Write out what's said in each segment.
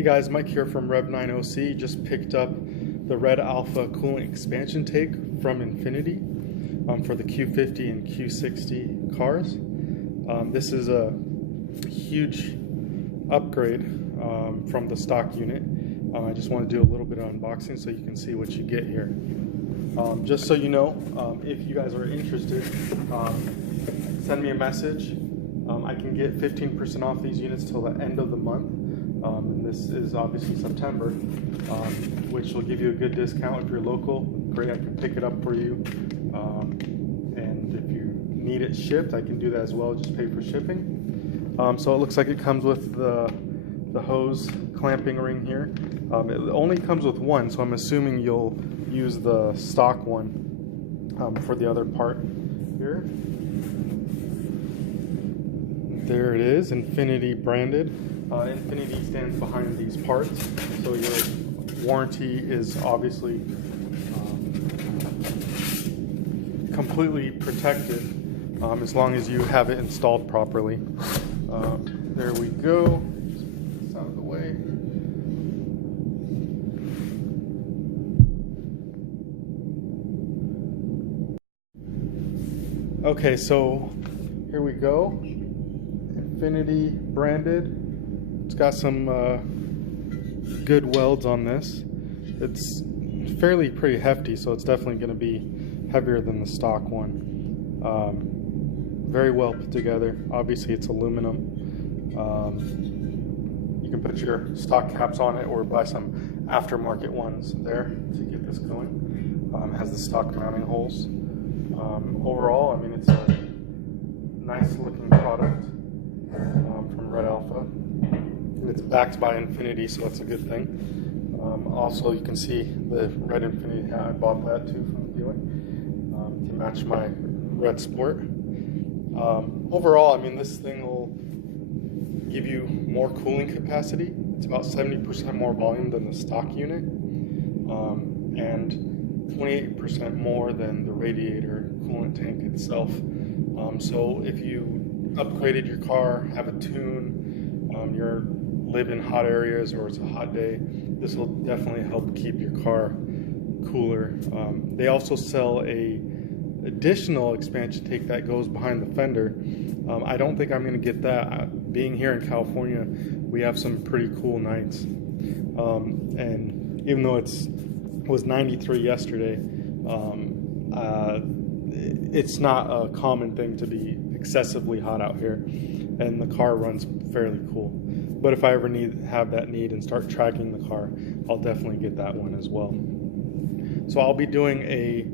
Hey guys, Mike here from Rev9OC. Just picked up the Red Alpha Coolant expansion tank from Infiniti for the Q50 and Q60 cars. This is a huge upgrade from the stock unit. I just want to do a little bit of unboxing so you can see what you get here. Just so you know, if you guys are interested, send me a message. I can get 15% off these units till the end of the month. And this is obviously September, which will give you a good discount if you're local. Great, I can pick it up for you. And if you need it shipped, I can do that as well, just pay for shipping. So it looks like it comes with the hose clamping ring here. It only comes with one, so I'm assuming you'll use the stock one for the other part here. There it is, Infiniti branded. Infiniti stands behind these parts, so your warranty is obviously completely protected as long as you have it installed properly. There we go. Just put this out of the way. Okay, so here we go. Infiniti branded. It's got some good welds on this. It's fairly pretty hefty, so it's definitely going to be heavier than the stock one. Very well put together. Obviously it's aluminum. You can put your stock caps on it or buy some aftermarket ones there to get this going. It has the stock mounting holes. Overall, I mean, it's a nice looking product from Red Alpha. It's backed by Infiniti, so that's a good thing. Also, you can see the red Infiniti hat. I bought that too from the dealer to match my red Sport. Overall, I mean, this thing will give you more cooling capacity. It's about 70% more volume than the stock unit, and 28% more than the radiator coolant tank itself. So if you upgraded your car, have a tune, you're live in hot areas or it's a hot day, this will definitely help keep your car cooler. They also sell a additional expansion tank that goes behind the fender. I don't think I'm going to get that. Being here in California, we have some pretty cool nights, and even though it was 93 yesterday, it's not a common thing to be excessively hot out here, and the car runs fairly cool. But if I ever have that need and start tracking the car, I'll definitely get that one as well. So I'll be doing a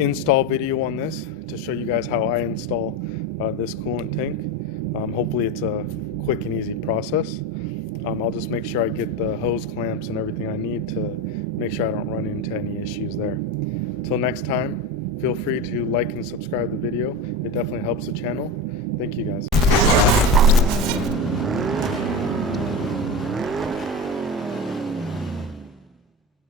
install video on this to show you guys how I install this coolant tank. Hopefully it's a quick and easy process. I'll just make sure I get the hose clamps and everything I need to make sure I don't run into any issues there. Until next time, feel free to like and subscribe the video. It definitely helps the channel. Thank you guys.